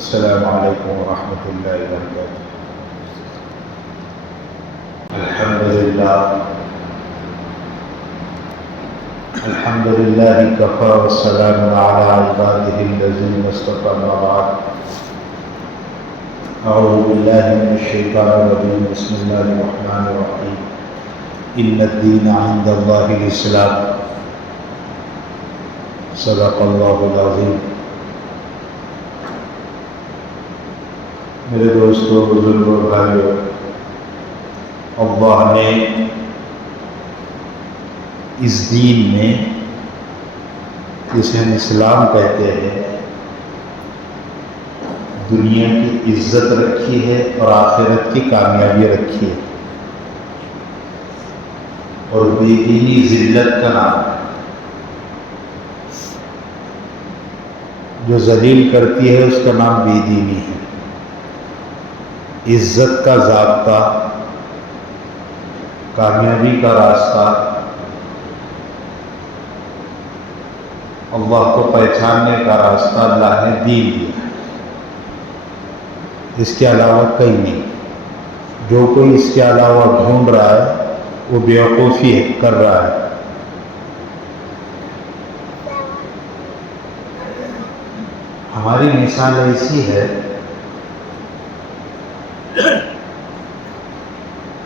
السلام علیکم ورحمۃ اللہ وبرکاتہ۔ الحمد للہ کفی والسلام علی عبادہ الذین اصطفی، اما بعد۔ اعوذ باللہ من الشیطان الرجیم، بسم اللہ الرحمن الرحیم۔ ان الدین عند اللہ الاسلام، صدق اللہ العظیم۔ میرے دوستوں، بزرگوں، بھائیوں، اللہ نے اس دین میں، جسے ہم اسلام کہتے ہیں، دنیا کی عزت رکھی ہے اور آخرت کی کامیابی رکھی ہے، اور بے دینی ذلت کا نام ہے۔ جو ذلیل کرتی ہے اس کا نام بے دینی ہے۔ عزت کا ضابطہ، کامیابی کا راستہ، اللہ کو پہچاننے کا راستہ اللہ نے دین دیا، اس کے علاوہ کہیں نہیں۔ جو کوئی اس کے علاوہ ڈھونڈ رہا ہے وہ بیوقوفی کر رہا ہے۔ ہماری مثال ایسی ہے،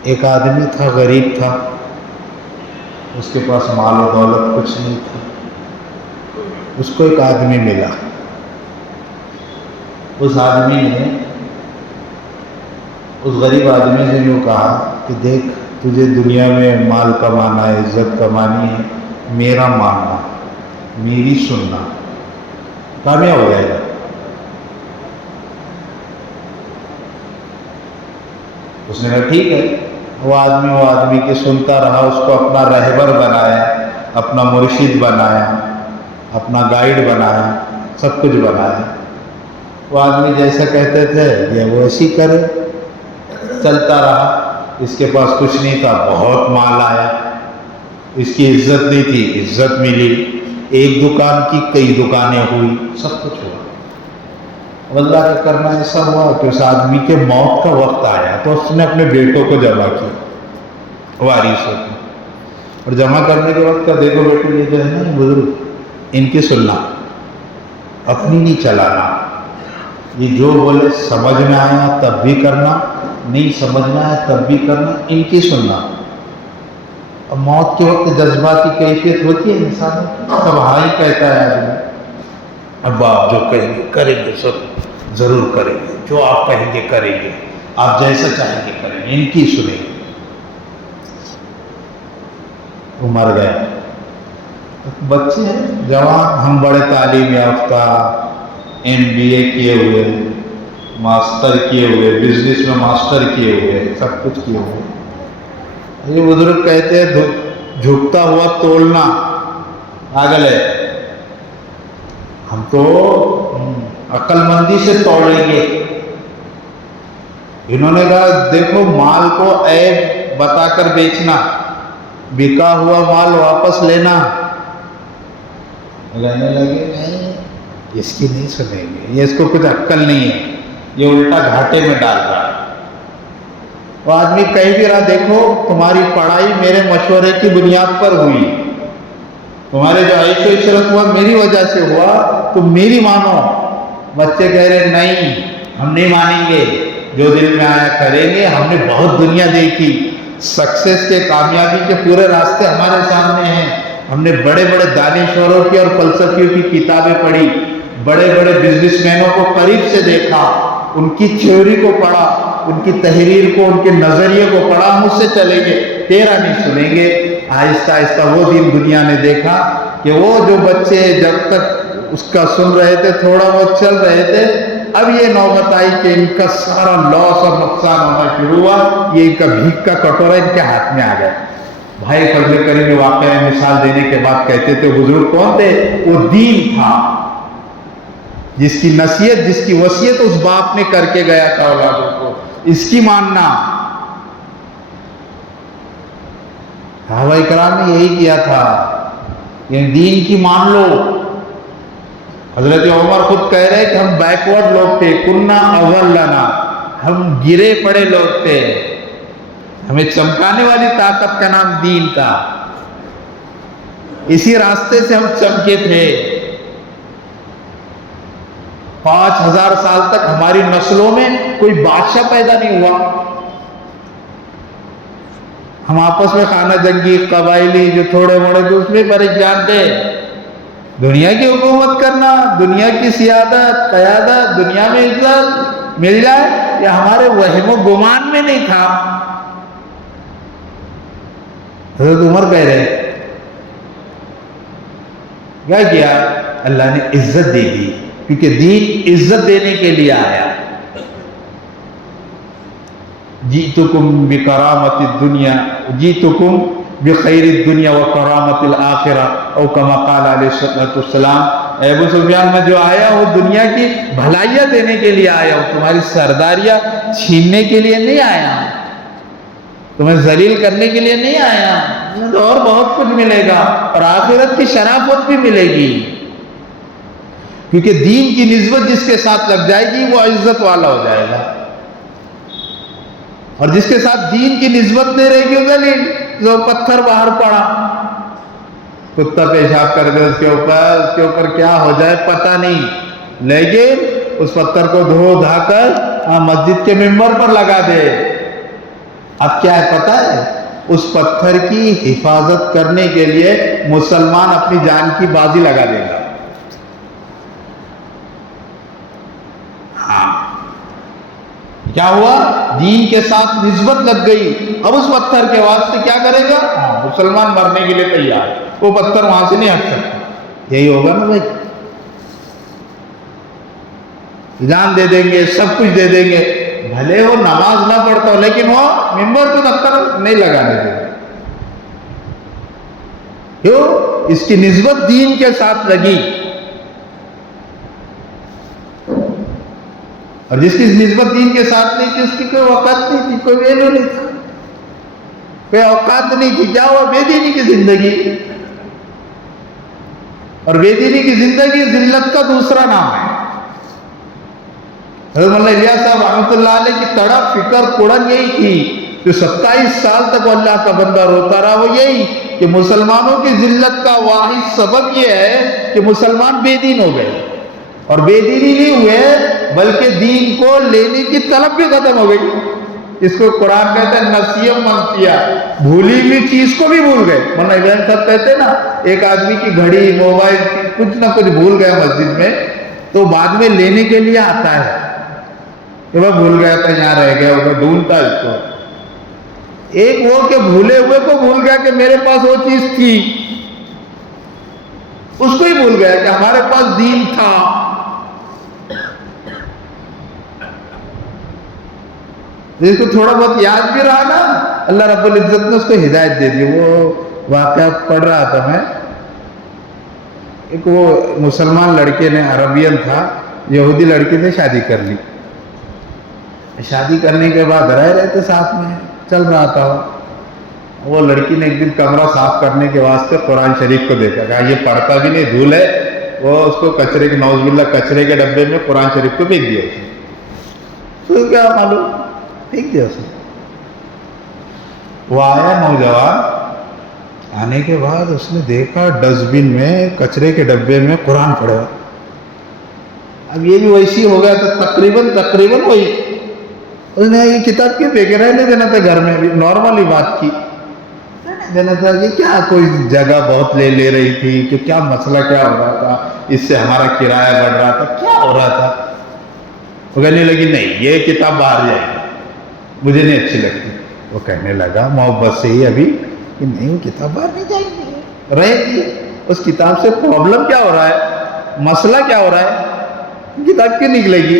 ایک آدمی تھا، غریب تھا، اس کے پاس مال و دولت کچھ نہیں تھا۔ اس کو ایک آدمی ملا، اس آدمی نے اس غریب آدمی سے یوں کہا کہ دیکھ، تجھے دنیا میں مال کمانا ہے، عزت کمانی ہے، میرا ماننا، میری سننا، کامیاب ہو جائے گا۔ اس نے کہا ٹھیک ہے۔ وہ آدمی کی سنتا رہا، اس کو اپنا رہبر بنایا، اپنا مرشد بنایا، اپنا گائیڈ بنایا، سب کچھ بنایا۔ وہ آدمی جیسا کہتے تھے یہ وہ ایسی کرے، چلتا رہا۔ اس کے پاس کچھ نہیں تھا، بہت مال آیا۔ اس کی عزت نہیں تھی، عزت ملی۔ ایک دکان کی کئی دکانیں ہوئی، سب کچھ ہوا۔ اللہ کا کرنا ایسا ہوا کہ اس آدمی کے موت کا وقت آیا تو اس نے اپنے بیٹوں کو جمع کیا، وارثوں کو، اور جمع کرنے کے وقت کا دیکھو بیٹے، یہ جو ہے نا بزرگ، ان کی سننا، اپنی نہیں چلانا۔ یہ جو بولے سمجھ میں آیا تب بھی کرنا، نہیں سمجھ میں آیا تب بھی کرنا، ان کی سننا۔ اب موت کے وقت جذباتی کیفیت ہوتی ہے انسان کی، سب ہاں کہتا ہے آدمی، اب آپ جو کہیں گے کریں گے، سب ضرور کریں گے، جو آپ کہیں گے کریں گے، آپ جیسا چاہیں گے کریں گے، ان کی سنیں گے۔ وہ مر گئے۔ بچے ہیں جوان، ہم بڑے تعلیم یافتہ، MBA کیے ہوئے، ماسٹر کیے ہوئے، بزنس میں ماسٹر کیے ہوئے، سب کچھ کیے ہوئے۔ یہ بزرگ کہتے ہیں جھکتا ہوا تولنا پاگل ہے، ہم تو عقل مندی سے توڑیں گے۔ انہوں نے کہا دیکھو، مال کو عیب بتا کر بیچنا، بکا ہوا مال واپس لینا۔ کہنے لگے نہیں، اس کی نہیں سنیں گے، یہ اس کو کچھ عقل نہیں ہے، یہ الٹا گھاٹے میں ڈال رہا ہے۔ وہ آدمی کہہ بھی رہا دیکھو، تمہاری پڑھائی میرے مشورے کی بنیاد پر ہوئی، تمہارے جو عیش و عشرت ہوا میری وجہ سے ہوا، تم میری مانو۔ بچے کہہ رہے نہیں، ہم نہیں مانیں گے، جو دل میں آیا کریں گے، ہم نے بہت دنیا دیکھی، سکسیس کے، کامیابی کے پورے راستے ہمارے سامنے ہیں، ہم نے بڑے بڑے دانشوروں کی اور فلسفیوں کی کتابیں پڑھی، بڑے بڑے بزنس مینوں کو قریب سے دیکھا، ان کی تھیوری کو پڑھا، ان کی تحریر کو، ان کے نظریے کو پڑھا، ہم اس سے چلیں گے، تیرا نہیں سنیں گے۔ آہستہ آہستہ وہ دن دنیا نے دیکھا کہ وہ جو بچے جب تک اس کا سن رہے تھے، تھوڑا بہت چل رہے تھے، اب یہ نوبت آئی کہ ان کا سارا لاس اور نقصان ہونا شروع ہوا، یہ ان کا بھیک کا کٹورا ان کے ہاتھ میں آ گیا۔ بھائی فضل کریم واقعہ میں مثال دینے کے بعد کہتے تھے بزرگ کون تھے؟ وہ دین تھا، جس کی نصیحت، جس کی وصیت اس باپ نے کر کے گیا تھا اولادوں کو، اس کی ماننا۔ صحابہ کرام نے یہی کیا تھا، یہ دین کی مان لو۔ حضرت عمر خود کہہ رہے کہ ہم بیکورڈ لوگ تھے، کننا اولنا، ہم گرے پڑے لوگ تھے، ہمیں چمکانے والی طاقت کا نام دین تھا، اسی راستے سے ہم چمکے تھے۔ 5000 سال تک ہماری نسلوں میں کوئی بادشاہ پیدا نہیں ہوا، ہم آپس میں خانہ جنگی قبائلی جو تھوڑے موڑے تھے اس میں پریشان تھے۔ دنیا کی حکومت کرنا، دنیا کی سیادت، قیادت، دنیا میں عزت مل جائے، یہ ہمارے وہم و گمان میں نہیں تھا۔ حضرت عمر کہہ رہے کیا اللہ نے عزت دے دی، کیونکہ دین عزت دینے کے لیے آیا۔ جیتکم بکرامت الدنیا، جیتکم بخیر الدنیا وکرامت الآخرہ، او کما قال علیہ الصلوۃ والسلام، اے ابو سفیان میں جو آیا وہ دنیا کی بھلائیاں دینے کے لیے آیا ہوں، تمہاری سرداریاں چھیننے کے لیے نہیں آیا، تمہیں ذلیل کرنے کے لیے نہیں آیا، اور بہت کچھ ملے گا، اور آخرت کی شرافت بھی ملے گی، کیونکہ دین کی نسبت جس کے ساتھ لگ جائے گی وہ عزت والا ہو جائے گا، اور جس کے ساتھ دین کی نسبت نہیں رہے گی وہ ذلیل۔ جو پتھر باہر پڑا، کتا پیشاب کر دے اس کے اوپر کیا ہو جائے پتہ نہیں، لیکن اس پتھر کو دھو دھا کر مسجد کے ممبر پر لگا دے، اب کیا ہے پتہ ہے، اس پتھر کی حفاظت کرنے کے لیے مسلمان اپنی جان کی بازی لگا دے گا۔ کیا ہوا؟ دین کے ساتھ نسبت لگ گئی، اب اس پتھر کے واسطے کیا کرے گا؟ مسلمان مرنے کے لیے تیار، وہ پتھر وہاں سے نہیں ہٹ سکتا۔ یہی ہوگا نا بھائی، جان دے دیں گے، سب کچھ دے دیں گے، بھلے وہ نماز نہ پڑھتا ہو لیکن وہ ممبر پہ پتھر نہیں لگانے دیں گے۔ کیوں؟ اس کی نسبت دین کے ساتھ لگی، اور جس کی نسبت دین کے ساتھ نہیں تھی اس کی کوئی وقت نہیں تھی، کوئی ویلو نہیں تھا، کوئی اوقات نہیں تھی۔ کیا ہوا؟ بے دینی کی زندگی، اور بے دینی کی زندگی ذلت کا دوسرا نام ہے۔ حضرت مولانا الیاس صاحب رحمۃ اللہ علیہ کی تڑپ فکر کڑن یہی تھی، جو 27 سال تک وہ اللہ کا بندہ روتا رہا، وہ یہی کہ مسلمانوں کی ذلت کا واحد سبب یہ ہے کہ مسلمان بے دین ہو گئے، اور بے دینی نہیں ہوئے بلکہ دین کو لینے کی طلب بھی ختم ہو گئی۔ اس کو قرآن کہتا ہے نسیم منسیا، بھولی ہوئی چیز کو بھی بھول گئے۔ مولانا ابراہیم صاحب کہتے ہیں نا، ایک آدمی کی گھڑی، موبائل، کچھ نہ کچھ بھول گیا مسجد میں، تو بعد میں لینے کے لیے آتا ہے کہ وہ بھول گیا تھا، یہاں رہ گیا، وہ ڈھونڈتا اس کو۔ ایک وہ کہ بھولے ہوئے کو بھول گیا کہ میرے پاس وہ چیز تھی، اس کو ہی بھول گیا کہ ہمارے پاس دین تھا۔ جس کو تھوڑا بہت یاد بھی رہا نا، اللہ رب العزت نے اس کو ہدایت دے دی۔ وہ واقعہ پڑھ رہا تھا میں، ایک وہ مسلمان لڑکے نے، عربین تھا، یہودی لڑکی سے شادی کر لی۔ شادی کرنے کے بعد رہ رہے تھے ساتھ میں، چل رہا تھا۔ وہ لڑکی نے ایک دن کمرہ صاف کرنے کے واسطے قرآن شریف کو دیکھا، کہا یہ پڑھتا بھی نہیں، دھول ہے، وہ اس کو کچرے کے، نعوذ باللہ، کچرے کے ڈبے میں قرآن شریف کو پھینک دیا۔ تو کیا معلوم، پھینک دیا اس نے۔ وہ آیا نوجوان، آنے کے بعد اس نے دیکھا ڈسٹ بن میں، کچرے کے ڈبے میں قرآن پڑھا۔ اب یہ بھی ویسی ہو گیا تھا، تقریباً وہی۔ اس نے یہ کتاب کیوں پھینکے، رہنے دینا تھا گھر میں، بھی نارمل ہی بات کی، دینا تھا۔ یہ کیا کوئی جگہ بہت لے رہی تھی کہ کیا مسئلہ کیا ہو رہا تھا، اس سے ہمارا کرایہ بڑھ رہا تھا، کیا ہو رہا تھا؟ وہ کہنے لگی نہیں یہ کتاب باہر جائے گی، مجھے نہیں اچھی لگتی۔ وہ کہنے لگا محبت سے ہی ابھی کہ نہیں وہ کتاب باہر نہیں جائے گی، رہے گی۔ اس کتاب سے پرابلم کیا ہو رہا ہے، مسئلہ کیا ہو رہا ہے، کتاب کیوں نکلے گی؟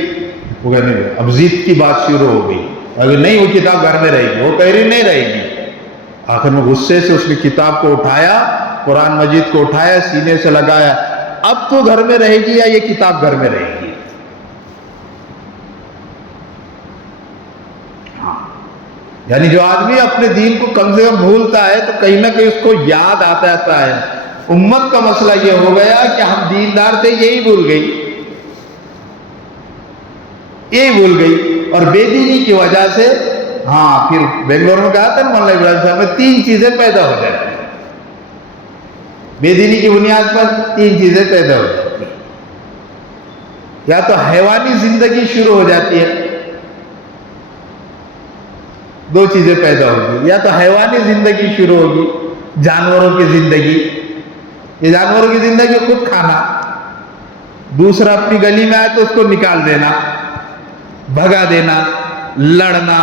وہ کہنے لگا، اب ضد کی بات شروع ہو گئی، اگر نہیں وہ کتاب گھر میں رہے گی، وہ کہہ رہی نہیں رہے گی۔ آخر میں غصے سے اس نے کتاب کو اٹھایا، قرآن مجید کو اٹھایا، سینے سے لگایا، اب تو گھر میں رہے گی یا یہ کتاب گھر میں رہے گی؟ یعنی جو آدمی اپنے دین کو کم سے کم بھولتا ہے تو کہیں نہ کہیں اس کو یاد آتا ہے امت کا مسئلہ یہ ہو گیا کہ ہم دیندار تھے، یہی بھول گئی، اور بے دینی کی وجہ سے ہاں پھر بنگلور میں کہا تھا نا مولانا ابراہیم صاحب میں 3 چیزیں پیدا ہو جاتی ہیں، بے دینی کی بنیاد پر 3 چیزیں پیدا ہو جاتی ہیں، یا تو حیوانی زندگی شروع ہو جاتی ہے، 2 چیزیں پیدا ہوگی، یا تو حیوانی زندگی شروع ہوگی، جانوروں کی زندگی، یہ جانوروں کی زندگی خود کھانا، دوسرا اپنی گلی میں آئے تو اس کو نکال دینا، بھگا دینا، لڑنا،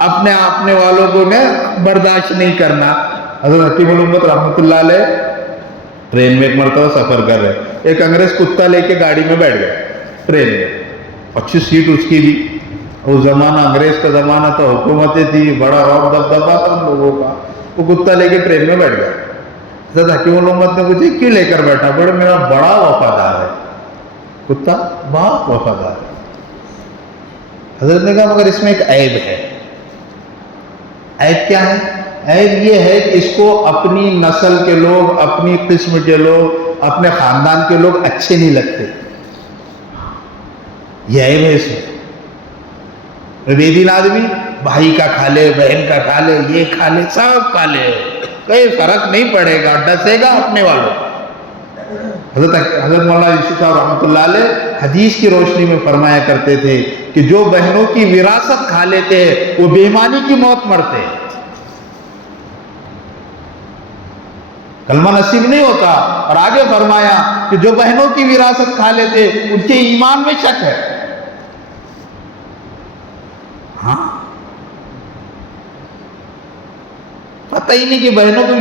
اپنے والوں کو برداشت نہیں کرنا۔ حضرت حکیم الامت رحمۃ اللہ علیہ ٹرین میں ایک مرتبہ سفر کر رہے، ایک انگریز کتا لے کے گاڑی میں بیٹھ گئے، ٹرین میں، اچھی سیٹ اس کی بھی، اس زمانہ انگریز کا زمانہ تھا، حکومتیں تھی، بڑا رعب دبدبا تھا ہم لوگوں کا، وہ کتا لے کے ٹرین میں بیٹھ گئے۔ حضرت حکیم الامت نے پوچھا کیوں لے کر بیٹھا؟ بڑے میرا بڑا وفادار ہے کتا، بہت وفادار ہے۔ حضرت نے کہا مگر اس میں ایک عیب ہے۔ عیب کیا ہے؟ عیب یہ ہے کہ اس کو اپنی نسل کے لوگ، اپنی قسم کے لوگ، اپنے خاندان کے لوگ اچھے نہیں لگتے، یہ عیب ہے اس میں۔ بے دین آدمی بھائی کا کھا لے، بہن کا کھا لے، یہ کھا لے، سب کھا لے، کوئی فرق نہیں پڑے گا، ڈسے گا اپنے والوں۔ حضرت مولانا یوسف صاحب رحمۃ اللہ علیہ حدیث کی روشنی میں فرمایا کرتے تھے کہ جو بہنوں کی وراثت کھا لیتے ہیں وہ بے ایمانی کی موت مرتے ہیں، کلمہ نصیب نہیں ہوتا۔ اور آگے فرمایا کہ جو بہنوں کی وراثت کھا لیتے ان کے ایمان میں شک ہے۔ ہاں پتہ ہی نہیں کہ بہنوں کی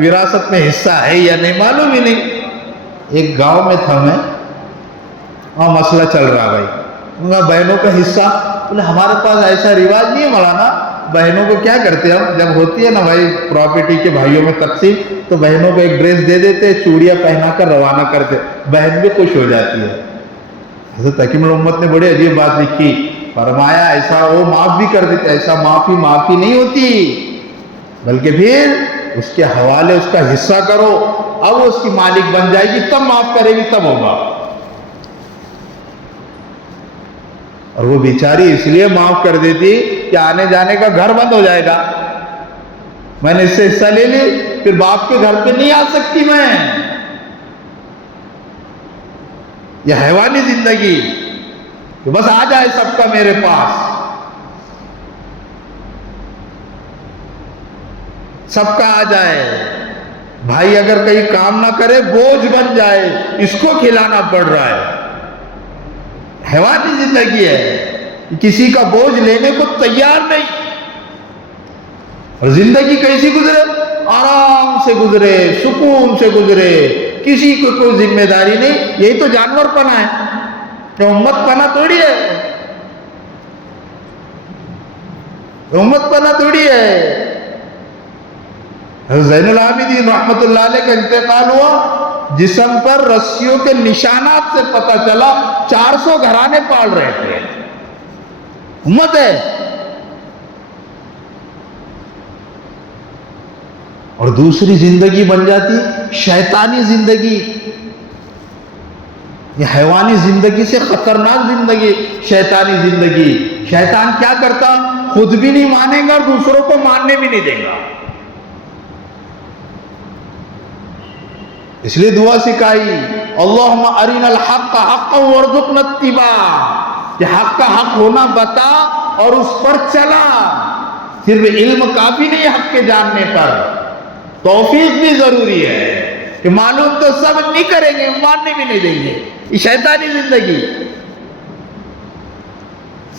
وراثت میں حصہ ہے یا نہیں، معلوم ہی نہیں۔ ایک گاؤں میں تھا میں، وہاں مسئلہ چل رہا بھائی، بہنوں کا حصہ، بولے ہمارے پاس ایسا رواج نہیں ہے مولانا، بہنوں کو کیا کرتے ہم، جب ہوتی ہے نا بھائی پراپرٹی کے بھائیوں میں تقسیم، تو بہنوں کو ایک ڈریس دے دیتے، چوڑیاں پہنا کر روانہ کرتے، بہن بھی خوش ہو جاتی ہے۔ حضرت حکیم الامت نے بڑی عجیب بات لکھی، فرمایا ایسا وہ معاف بھی کر دیتے، ایسا معافی نہیں ہوتی، بلکہ پھر اس کے حوالے اس کا حصہ کرو، اب وہ اس کی مالک بن جائے گی، تب معاف کرے گی، تب ہوگا۔ اور وہ بیچاری اس لیے معاف کر دیتی کہ آنے جانے کا گھر بند ہو جائے گا، میں نے اس سے حصہ لے لی، پھر باپ کے گھر پہ نہیں آ سکتی میں، یہ حیوانی زندگی تو بس آ جائے سب کا میرے پاس، سب کا آ جائے، بھائی اگر کہیں کام نہ کرے بوجھ بن جائے، اس کو کھلانا پڑ رہا ہے، حیوانی زندگی ہے، کسی کا بوجھ لینے کو تیار نہیں۔ اور زندگی کیسی گزرے؟ آرام سے گزرے، سکون سے گزرے، کسی کو کوئی ذمہ داری نہیں، یہی تو جانور پنا ہے، یہ امت پنا تھوڑی ہے، امت پنا تھوڑی ہے۔ زین العابدین رحمت اللہ علیہ کا انتقال ہوا، جسم پر رسیوں کے نشانات سے پتہ چلا 400 گھرانے پال رہے تھے، امت ہے۔ اور دوسری زندگی بن جاتی شیطانی زندگی، یہ حیوانی زندگی سے خطرناک زندگی شیطانی زندگی۔ شیطان کیا کرتا؟ خود بھی نہیں مانے گا اور دوسروں کو ماننے بھی نہیں دے گا، اس لیے دعا سکھائی، اللہم ارنا الحق حقا وارزقنا اتباعہ، کہ حق کا حق ہونا بتا اور اس پر چلا۔ صرف علم کافی نہیں حق کے جاننے پر، توفیق بھی ضروری ہے، کہ معلوم تو سب نہیں کریں گے، ماننے بھی نہیں دیں گے، یہ شیطانی زندگی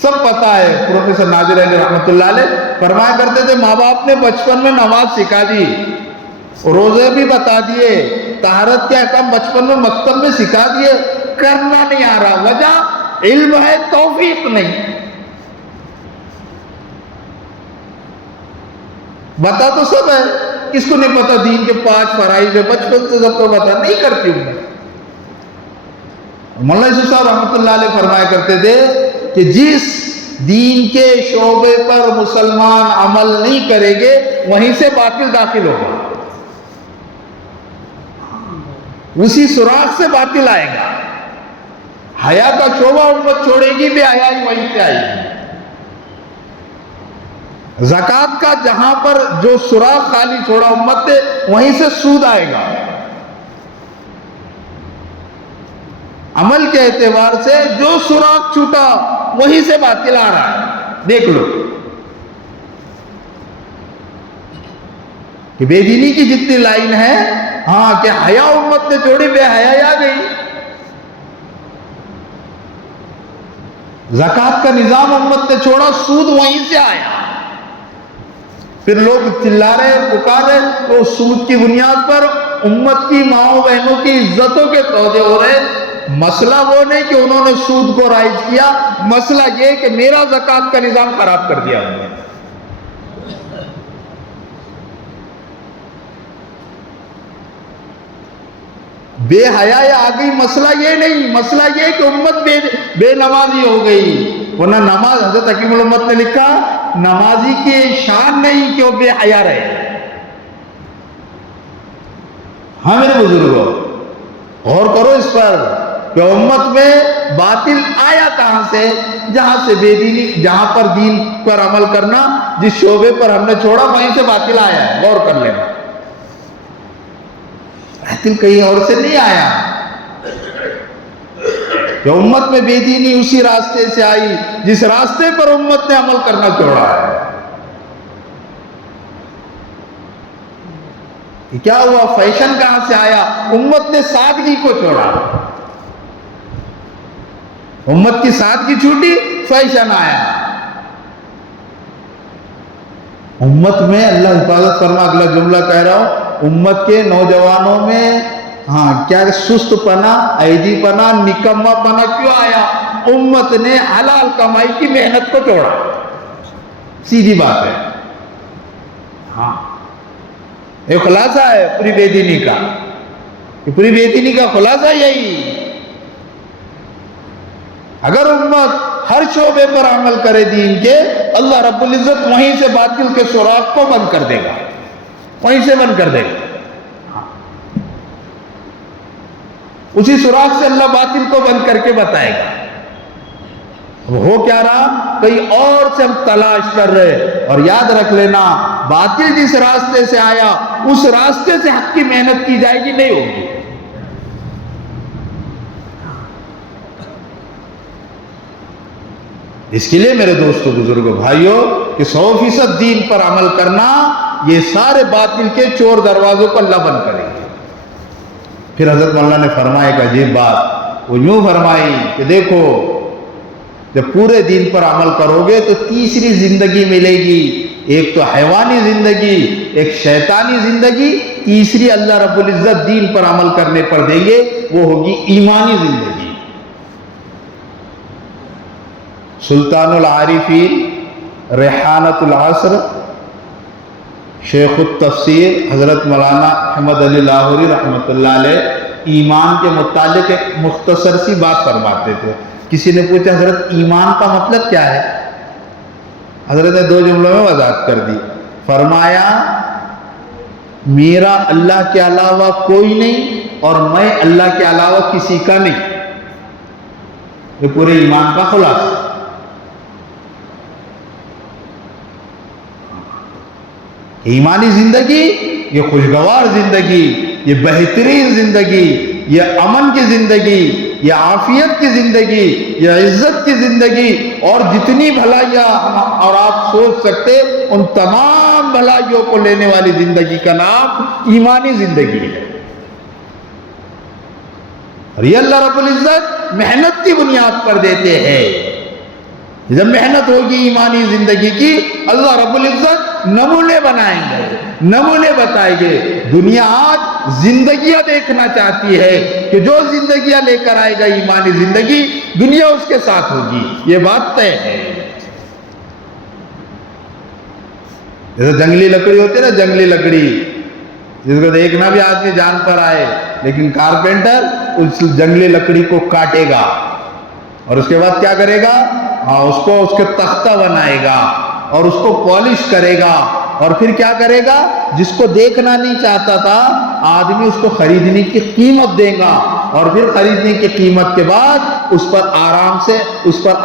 سب پتا ہے۔ پروفیسر ناظر علی رحمت اللہ علیہ فرمایا کرتے تھے ماں باپ نے بچپن میں نماز سکھا دی، روزے بھی بتا دیے، طہارت کے احکام بچپن میں مکتب میں سکھا دیے، کرنا نہیں آ رہا، وجہ علم ہے، توفیق نہیں۔ بتا تو سب ہے، کس کو نہیں پتا دین کے 5 فرائض ہے، بچپن سے سب کو بتا، نہیں کرتی ہوں میں۔ مولانا یوسف صاحب رحمۃ اللہ علیہ فرمایا کرتے تھے کہ جس دین کے شعبے پر مسلمان عمل نہیں کرے گے وہیں سے باطل داخل ہوگا، اسی سوراخ سے باطل آئے گا. حیا کا شعبہ امت چھوڑے گی، بے حیائی وہیں سے آئے گی. زکوٰۃ کا جہاں پر جو سوراخ خالی چھوڑا امت نے، وہیں سے سود آئے گا. عمل کے اعتبار سے جو سوراخ چھوٹا وہیں سے باطل آ رہا ہے. دیکھ لو کہ بے دینی کی جتنی لائن ہے، ہاں کہ حیا امت نے چھوڑی، بے حیائی آ گئی. زکوٰۃ کا نظام امت نے چھوڑا، سود وہیں سے آیا. پھر لوگ چلا رہے پکار رہے تو سود کی بنیاد پر امت کی ماؤں بہنوں کی عزتوں کے سودے ہو رہے. مسئلہ وہ نہیں کہ انہوں نے سود کو رائج کیا، مسئلہ یہ کہ میرا زکوٰۃ کا نظام خراب کر دیا انہوں نے. بے حیائی آ گئی. مسئلہ یہ نہیں، مسئلہ یہ کہ امت بے نمازی ہو گئی. ورنہ نماز، حضرت حکیم الامت نے لکھا، نمازی کی شان نہیں کہ وہ بے حیا رہے. ہاں میرے بزرگوں، غور کرو اس پر کہ امت میں باطل آیا کہاں سے؟ جہاں سے بے دینی، جہاں پر دین پر عمل کرنا جس شعبے پر ہم نے چھوڑا وہیں سے باطل آیا ہے. غور کر لینا، باطل کہیں اور سے نہیں آیا. کہ امت میں بے دینی اسی راستے سے آئی جس راستے پر امت نے عمل کرنا چھوڑا ہے. کیا ہوا؟ فیشن کہاں سے آیا؟ امت نے سادگی کو چھوڑا. امت کی سادگی چھوٹی، فیشن آیا. امت میں اللہ حفاظت فرما، اگلا جملہ کہہ رہا ہوں، امت کے نوجوانوں میں کیا سست پنا، عیدی پنا، نکما پنا کیوں آیا؟ امت نے حلال کمائی کی محنت کو چھوڑا. سیدھی بات ہے. یہ خلاصہ ہے پوری بے دینی کا. پوری بے دینی کا خلاصہ یہی. اگر امت ہر شعبے پر عمل کرے دین کے، اللہ رب العزت وہیں سے باطل کے سوراخ کو بند کر دے گا، وہیں سے بند کر دے گا. اسی سوراخ سے اللہ باطل کو بند کر کے بتائے گا. ہو کیا رہا؟ کہیں اور سے ہم تلاش کر رہے. اور یاد رکھ لینا، باطل جس راستے سے آیا اس راستے سے حق کی محنت کی جائے گی، نہیں ہوگی. اس کے لیے میرے دوستو، بزرگوں، بھائیوں، کہ 100% دین پر عمل کرنا، یہ سارے باطل کے چور دروازوں کو اللہ بند کرے گا. پھر حضرت مولانا نے فرمایا ایک عجیب بات. وہ یوں فرمائی کہ دیکھو، جب پورے دین پر عمل کرو گے تو تیسری زندگی ملے گی. ایک تو حیوانی زندگی، ایک شیطانی زندگی، تیسری اللہ رب العزت دین پر عمل کرنے پر دیں گے، وہ ہوگی ایمانی زندگی. سلطان العارفین، ریحانۃ العصر، شیخ التفسیر حضرت مولانا احمد علی لاہوری رحمۃ اللہ علیہ ایمان کے متعلق ایک مختصر سی بات فرماتے تھے. کسی نے پوچھا حضرت ایمان کا مطلب کیا ہے؟ حضرت نے 2 جملوں میں وضاحت کر دی. فرمایا، میرا اللہ کے علاوہ کوئی نہیں اور میں اللہ کے علاوہ کسی کا نہیں. یہ پورے ایمان کا خلاصہ. ایمانی زندگی یہ خوشگوار زندگی، یہ بہترین زندگی، یہ امن کی زندگی، یہ عافیت کی زندگی، یہ عزت کی زندگی، اور جتنی بھلائیاں اور آپ سوچ سکتے ان تمام بھلائیوں کو لینے والی زندگی کا نام ایمانی زندگی ہے. اور یہ اللہ رب العزت محنت کی بنیاد پر دیتے ہیں. جب محنت ہوگی ایمانی زندگی کی، اللہ رب العزت نمونے بنائیں گے، نمونے بتائیں گے. دنیا آج زندگیاں دیکھنا چاہتی ہے کہ جو زندگیاں لے کر آئے گا ایمانی زندگی، دنیا اس کے ساتھ ہوگی. یہ بات طے ہے. جیسے جنگلی لکڑی ہوتی ہے نا، جنگلی لکڑی جس کو دیکھنا بھی آدمی جان پر آئے، لیکن کارپینٹر اس جنگلی لکڑی کو کاٹے گا اور اس کے بعد کیا کرے گا؟ اس کو اس کے تختہ بنائے گا اور اس کو پالش کرے گا اور پھر کیا کرے گا؟ جس کو دیکھنا نہیں چاہتا تھا آدمی اس کو خریدنے کی قیمت دے گا، اور پھر خریدنے کی قیمت کے بعد اس پر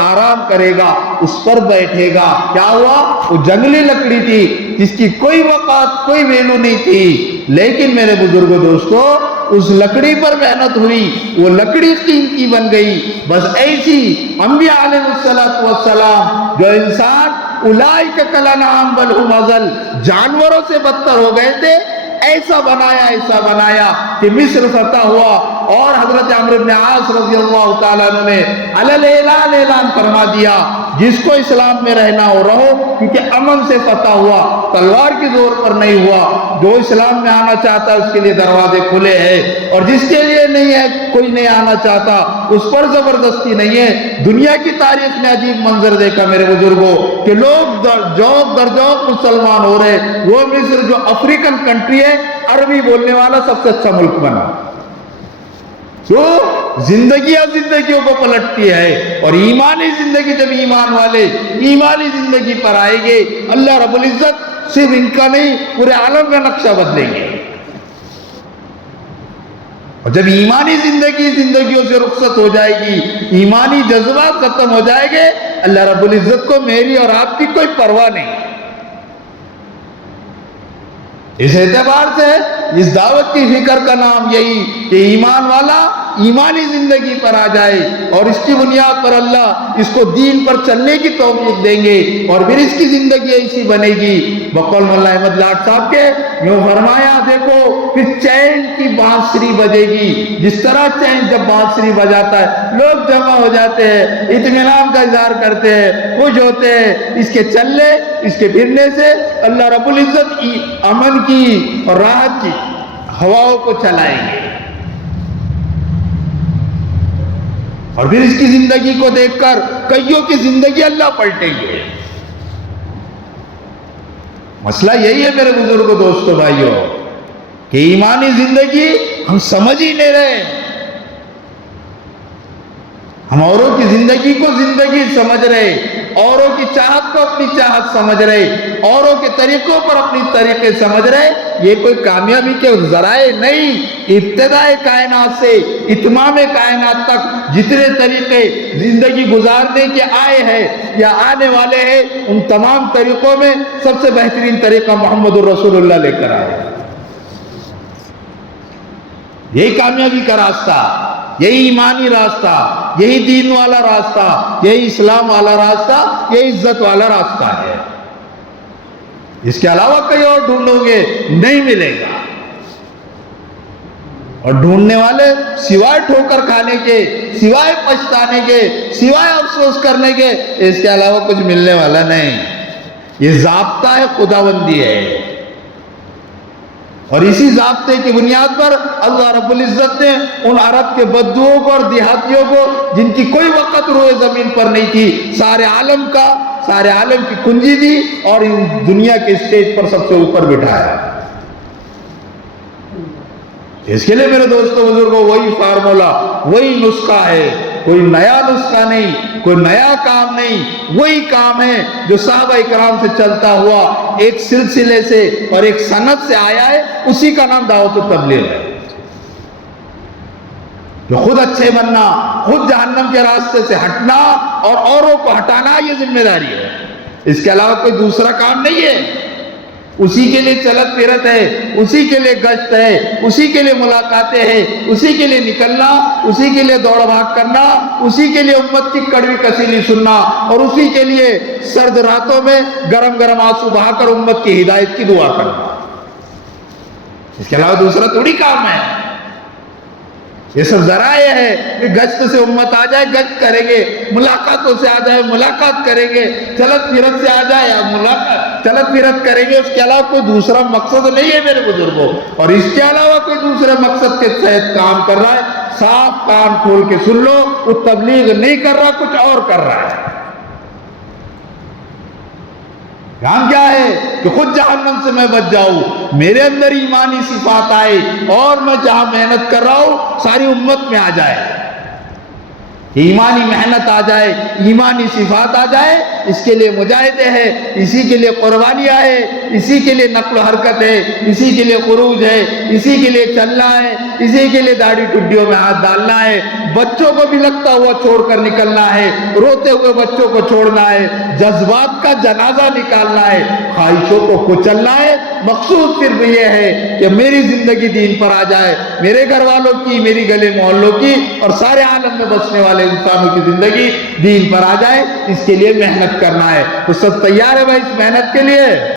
آرام کرے گا، اس پر بیٹھے گا۔ کیا ہوا؟ وہ جنگلی لکڑی تھی جس کی کوئی وقت کوئی ویلو نہیں تھی، لیکن میرے بزرگوں دوستو اس لکڑی پر محنت ہوئی، وہ لکڑی قیمتی بن گئی۔ بس ایسی انبیاء علیہ السلام جو انسان اولئک کالانعام بل هم اضل، جانوروں سے بدتر ہو گئے تھے، ایسا بنایا کہ مصر فتح ہوا، اور حضرت عمرو بن عاص رضی اللہ تعالیٰ عنہ نے علی اعلان فرما دیا جس کو اسلام میں رہنا ہو رہو، کیونکہ امن سے فتح ہوا، تلوار کی زور پر نہیں ہوا۔ جو اسلام میں آنا چاہتا ہے اس کے لیے دروازے کھلے ہیں، اور جس کے لیے نہیں ہے، کوئی نہیں آنا چاہتا، اس پر زبردستی نہیں ہے۔ دنیا کی تاریخ نے عجیب منظر دیکھا میرے بزرگوں کہ لوگ جوق در جوق مسلمان ہو رہے۔ وہ مصر جو افریقن کنٹری ہے، عربی بولنے والا سب سے اچھا ملک بنا، جو زندگیوں کو پلٹتی ہے، اور ایمانی زندگی جب ایمان والے ایمانی زندگی پر آئے گے، اللہ رب العزت صرف ان کا نہیں پورے عالم کا نقشہ بدلیں گے۔ اور جب ایمانی زندگیوں سے رخصت ہو جائے گی، ایمانی جذبات ختم ہو جائے گے، اللہ رب العزت کو میری اور آپ کی کوئی پرواہ نہیں۔ اس اعتبار سے اس دعوت کی فکر کا نام یہی کہ ایمان والا ایمانی زندگی پر آ جائے، اور اس کی بنیاد پر اللہ اس کو دین پر چلنے کی توفیق دیں گے، اور پھر اس کی زندگی ایسی بنے گی۔ بقول مولانا احمد لاٹ صاحب کے یوں فرمایا، دیکھو پھر چین کی بانسری بجے گی، جس طرح چین جب بانسری بجاتا ہے لوگ جمع ہو جاتے ہیں، اطمینان کا اظہار کرتے ہیں، خوش ہوتے ہیں، اس کے چلنے اس کے پھرنے سے اللہ رب العزت امن کی اور راحت کی ہواؤں کو چلائیں گے، اور پھر اس کی زندگی کو دیکھ کر کئیوں کی زندگی اللہ پلٹیں گے۔ مسئلہ یہی ہے میرے بزرگوں دوستوں بھائیوں کہ ایمانی زندگی ہم سمجھ ہی نہیں رہے، ہم اوروں کی زندگی کو زندگی سمجھ رہے، اوروں کی چاہت کو اپنی چاہت سمجھ رہے، اوروں کے طریقوں پر اپنی طریقے سمجھ رہے۔ یہ کوئی کامیابی کے ذرائع نہیں۔ ابتدائے کائنات سے اتمام کائنات تک جتنے طریقے زندگی گزارنے کے آئے ہیں یا آنے والے ہیں، ان تمام طریقوں میں سب سے بہترین طریقہ محمد الرسول اللہ لے کر آئے۔ یہی کامیابی کا راستہ، یہی ایمانی راستہ، یہی دین والا راستہ، یہی اسلام والا راستہ، یہی عزت والا راستہ ہے۔ اس کے علاوہ کہیں اور ڈھونڈو گے نہیں ملے گا، اور ڈھونڈنے والے سوائے ٹھوکر کھانے کے، سوائے پچھتانے کے، سوائے افسوس کرنے کے، اس کے علاوہ کچھ ملنے والا نہیں۔ یہ ضابطہ ہے، خداوندی ہے، اور اسی ضابطے کی بنیاد پر اللہ رب العزت نے ان عرب کے بدوؤں کو اور دیہاتیوں کو جن کی کوئی وقت روئے زمین پر نہیں تھی، سارے عالم کی کنجی دی اور ان دنیا کے اسٹیج پر سب سے اوپر بٹھایا۔ اس کے لیے میرے دوستوں بزرگوں وہی فارمولا، وہی نسخہ ہے، کوئی نیا نسخہ نہیں، کوئی نیا کام نہیں، وہی کام ہے جو صحابہ اکرام سے چلتا ہوا ایک سلسلے سے اور ایک سنت سے آیا ہے، اسی کا نام دعوت و تبلیغ ہے۔ جو خود اچھے بننا، خود جہنم کے راستے سے ہٹنا اور اوروں کو ہٹانا، یہ ذمہ داری ہے، اس کے علاوہ کوئی دوسرا کام نہیں ہے۔ اسی کے لیے چلت پھرت ہے، اسی کے لیے گشت ہے، اسی کے لیے ملاقاتیں ہیں، اسی کے لیے نکلنا، اسی کے لیے دوڑ بھاگ کرنا، اسی کے لیے امت کی کڑوی کسیلی سننا، اور اسی کے لیے سرد راتوں میں گرم گرم آنسو بہا کر امت کی ہدایت کی دعا کرنا۔ اس کے علاوہ دوسرا تھوڑی کام ہے۔ یہ سب ذرائع ہے کہ گشت سے امت آ جائے، گشت کریں گے، ملاقاتوں سے آ جائے، ملاقات کریں گے، چلت پھرت سے آ جائے، چلت پھرت کریں گے۔ اس کے علاوہ کوئی دوسرا مقصد نہیں ہے میرے بزرگوں، اور اس کے علاوہ کوئی دوسرے مقصد کے تحت کام کر رہا ہے، صاف کان کھول کے سن لو، وہ تبلیغ نہیں کر رہا، کچھ اور کر رہا ہے۔ کام کیا ہے کہ خود جہنم سے میں بچ جاؤں، میرے اندر ایمانی صفات آئے، اور میں جہاں محنت کر رہا ہوں ساری امت میں آ جائے۔ ایمانی محنت آ جائے، ایمانی صفات آ جائے، اس کے لیے مجاہدے ہے، اسی کے لیے قربانیاں ہے، اسی کے لیے نقل و حرکت ہے، اسی کے لیے خروج ہے، اسی کے لیے چلنا ہے، اسی کے لیے داڑھی ٹڈیوں میں ہاتھ ڈالنا ہے، بچوں کو بھی لگتا ہوا چھوڑ کر نکلنا ہے، روتے ہوئے بچوں کو چھوڑنا ہے، جذبات کا جنازہ نکالنا ہے، خواہشوں کو کچلنا ہے۔ مقصود صرف یہ ہے کہ میری زندگی دین پر آ جائے، میرے گھر والوں کی، میری گلے محلوں کی اور سارے عالم میں بسنے والے انسانوں کی زندگی دین پر آ جائے، اس کے لیے محنت کرنا ہے۔ تو سب تیار ہے بھائی اس محنت کے لیے؟